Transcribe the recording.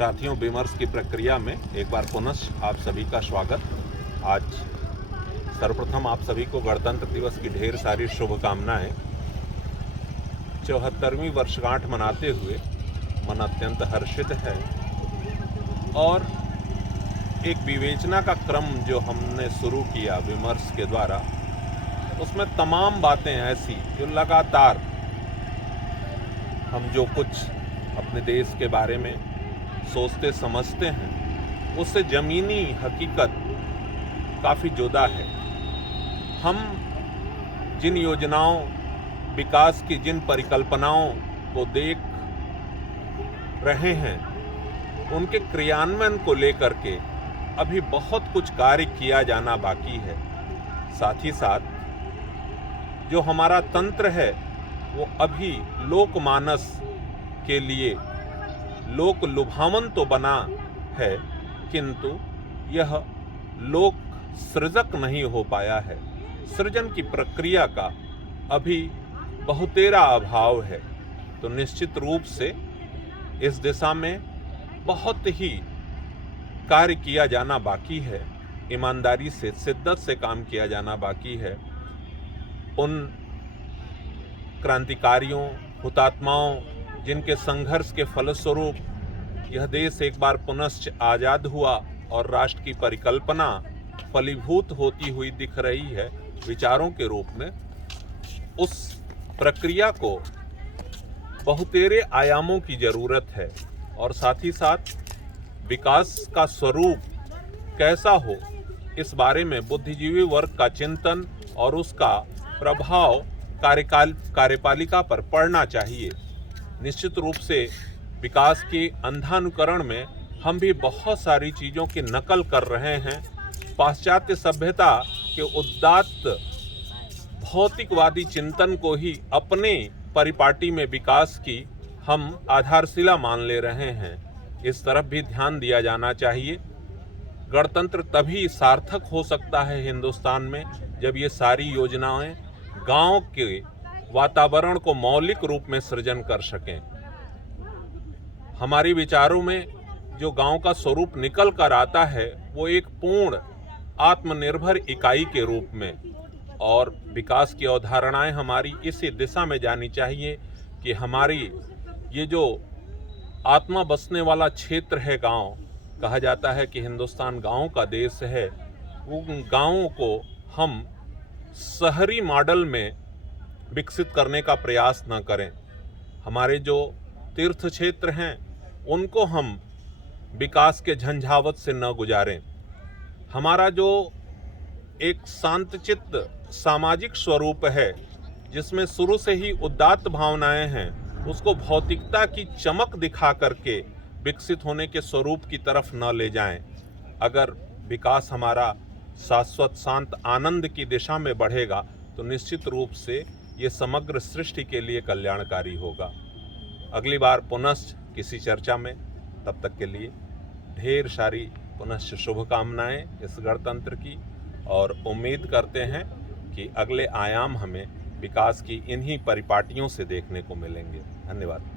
साथियों, विमर्श की प्रक्रिया में एक बार पुनः आप सभी का स्वागत। आज सर्वप्रथम आप सभी को गणतंत्र दिवस की ढेर सारी शुभकामनाएं। 74वीं वर्षगांठ मनाते हुए मन अत्यंत हर्षित है और एक विवेचना का क्रम जो हमने शुरू किया विमर्श के द्वारा, उसमें तमाम बातें ऐसी जो लगातार हम जो कुछ अपने देश के बारे में सोचते समझते हैं उससे ज़मीनी हकीकत काफ़ी जुदा है। हम जिन योजनाओं, विकास की जिन परिकल्पनाओं को देख रहे हैं उनके क्रियान्वयन को लेकर के अभी बहुत कुछ कार्य किया जाना बाकी है। साथ ही साथ जो हमारा तंत्र है वो अभी लोकमानस के लिए लोक लुभावन तो बना है, किंतु यह लोक सृजक नहीं हो पाया है। सृजन की प्रक्रिया का अभी बहुतेरा अभाव है। तो निश्चित रूप से इस दिशा में बहुत ही कार्य किया जाना बाकी है। ईमानदारी से, शिद्दत से काम किया जाना बाकी है। उन क्रांतिकारियों, हुतात्माओं जिनके संघर्ष के फलस्वरूप यह देश एक बार पुनः आज़ाद हुआ और राष्ट्र की परिकल्पना फलीभूत होती हुई दिख रही है विचारों के रूप में, उस प्रक्रिया को बहुतेरे आयामों की ज़रूरत है। और साथ ही साथ विकास का स्वरूप कैसा हो, इस बारे में बुद्धिजीवी वर्ग का चिंतन और उसका प्रभाव कार्यपालिका पर पड़ना चाहिए। निश्चित रूप से विकास के अंधानुकरण में हम भी बहुत सारी चीज़ों की नकल कर रहे हैं। पाश्चात्य सभ्यता के उदात्त भौतिकवादी चिंतन को ही अपने परिपाटी में विकास की हम आधारशिला मान ले रहे हैं। इस तरफ भी ध्यान दिया जाना चाहिए। गणतंत्र तभी सार्थक हो सकता है हिंदुस्तान में जब ये सारी योजनाएं गांव के वातावरण को मौलिक रूप में सृजन कर सकें। हमारी विचारों में जो गांव का स्वरूप निकल कर आता है वो एक पूर्ण आत्मनिर्भर इकाई के रूप में, और विकास की अवधारणाएं हमारी इसी दिशा में जानी चाहिए कि हमारी ये जो आत्मा बसने वाला क्षेत्र है गांव, कहा जाता है कि हिंदुस्तान गांवों का देश है, उन गांवों को हम शहरी मॉडल में विकसित करने का प्रयास न करें। हमारे जो तीर्थ क्षेत्र हैं उनको हम विकास के झंझावत से न गुजारें। हमारा जो एक शांतचित्त सामाजिक स्वरूप है जिसमें शुरू से ही उदात्त भावनाएं हैं, उसको भौतिकता की चमक दिखा करके विकसित होने के स्वरूप की तरफ न ले जाएं। अगर विकास हमारा शाश्वत शांत आनंद की दिशा में बढ़ेगा तो निश्चित रूप से ये समग्र सृष्टि के लिए कल्याणकारी होगा। अगली बार पुनः किसी चर्चा में, तब तक के लिए ढेर सारी पुनः शुभकामनाएं इस गणतंत्र की, और उम्मीद करते हैं कि अगले आयाम हमें विकास की इन्हीं परिपाटियों से देखने को मिलेंगे। धन्यवाद।